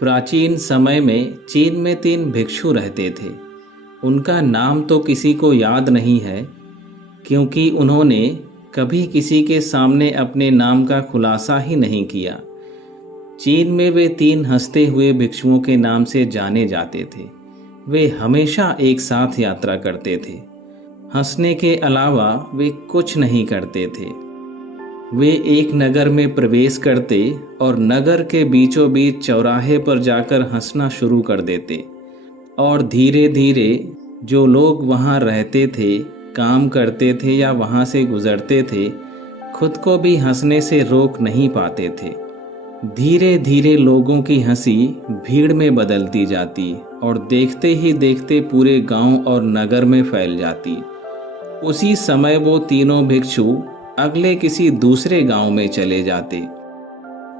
प्राचीन समय में चीन में 3 भिक्षु रहते थे। उनका नाम तो किसी को याद नहीं है, क्योंकि उन्होंने कभी किसी के सामने अपने नाम का खुलासा ही नहीं किया। चीन में वे 3 हंसते हुए भिक्षुओं के नाम से जाने जाते थे। वे हमेशा एक साथ यात्रा करते थे। हंसने के अलावा वे कुछ नहीं करते थे। वे एक नगर में प्रवेश करते और नगर के बीचों बीच चौराहे पर जाकर हंसना शुरू कर देते, और धीरे धीरे जो लोग वहाँ रहते थे, काम करते थे या वहाँ से गुजरते थे, खुद को भी हंसने से रोक नहीं पाते थे। धीरे धीरे लोगों की हंसी भीड़ में बदलती जाती और देखते ही देखते पूरे गांव और नगर में फैल जाती। उसी समय वो तीनों भिक्षु अगले किसी दूसरे गांव में चले जाते।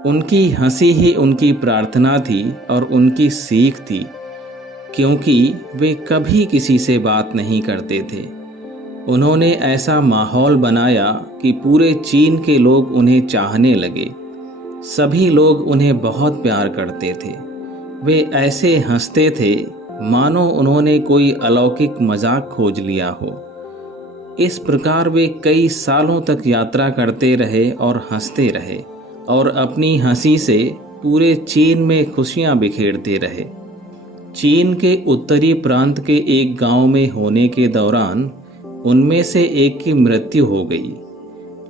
उनकी हंसी ही उनकी प्रार्थना थी और उनकी सीख थी, क्योंकि वे कभी किसी से बात नहीं करते थे। उन्होंने ऐसा माहौल बनाया कि पूरे चीन के लोग उन्हें चाहने लगे। सभी लोग उन्हें बहुत प्यार करते थे। वे ऐसे हंसते थे मानो उन्होंने कोई अलौकिक मजाक खोज लिया हो। इस प्रकार वे कई सालों तक यात्रा करते रहे और हंसते रहे, और अपनी हंसी से पूरे चीन में खुशियां बिखेरते रहे। चीन के उत्तरी प्रांत के एक गांव में होने के दौरान उनमें से एक की मृत्यु हो गई।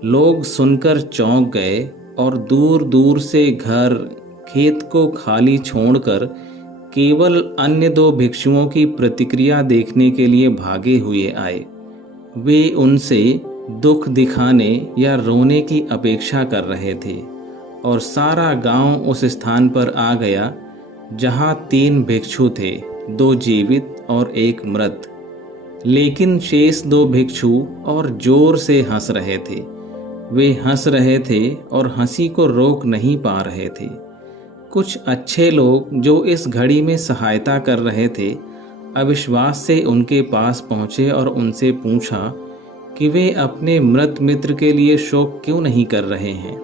लोग सुनकर चौंक गए और दूर दूर से घर खेत को खाली छोड़कर केवल अन्य 2 भिक्षुओं की प्रतिक्रिया देखने के लिए भागे हुए आए। वे उनसे दुख दिखाने या रोने की अपेक्षा कर रहे थे, और सारा गांव उस स्थान पर आ गया जहां 3 भिक्षु थे, 2 जीवित और 1 मृत। लेकिन शेष 2 भिक्षु और जोर से हंस रहे थे। वे हंस रहे थे और हंसी को रोक नहीं पा रहे थे। कुछ अच्छे लोग जो इस घड़ी में सहायता कर रहे थे, अविश्वास से उनके पास पहुंचे और उनसे पूछा कि वे अपने मृत मित्र के लिए शोक क्यों नहीं कर रहे हैं।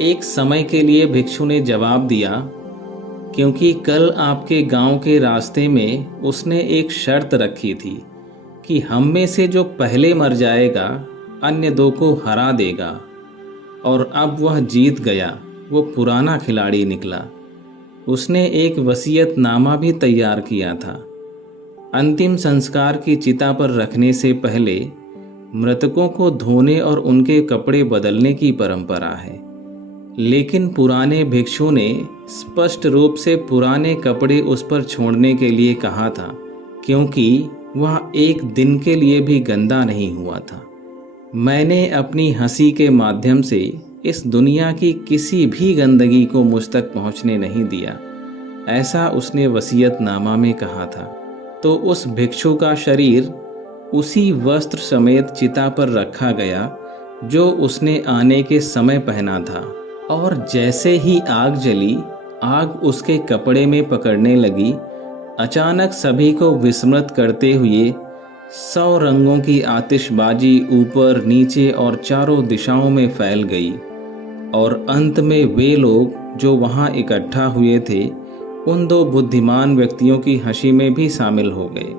एक समय के लिए भिक्षु ने जवाब दिया, क्योंकि कल आपके गांव के रास्ते में उसने एक शर्त रखी थी कि हम में से जो पहले मर जाएगा अन्य 2 को हरा देगा, और अब वह जीत गया। वो पुराना खिलाड़ी निकला। उसने एक वसीयतनामा भी तैयार किया था। अंतिम संस्कार की चिता पर रखने से पहले मृतकों को धोने और उनके कपड़े बदलने की परंपरा है। लेकिन पुराने भिक्षु ने स्पष्ट रूप से पुराने कपड़े उस पर छोड़ने के लिए कहा था, क्योंकि वह एक दिन के लिए भी गंदा नहीं हुआ था। मैंने अपनी हंसी के माध्यम से इस दुनिया की किसी भी गंदगी को मुझ तक पहुंचने नहीं दिया, ऐसा उसने वसीयतनामा में कहा था। तो उस भिक्षु का शरीर उसी वस्त्र समेत चिता पर रखा गया जो उसने आने के समय पहना था, और जैसे ही आग जली, आग उसके कपड़े में पकड़ने लगी। अचानक सभी को विस्मृत करते हुए 100 रंगों की आतिशबाजी ऊपर नीचे और चारों दिशाओं में फैल गई, और अंत में वे लोग जो वहां इकट्ठा हुए थे उन 2 बुद्धिमान व्यक्तियों की हंसी में भी शामिल हो गए।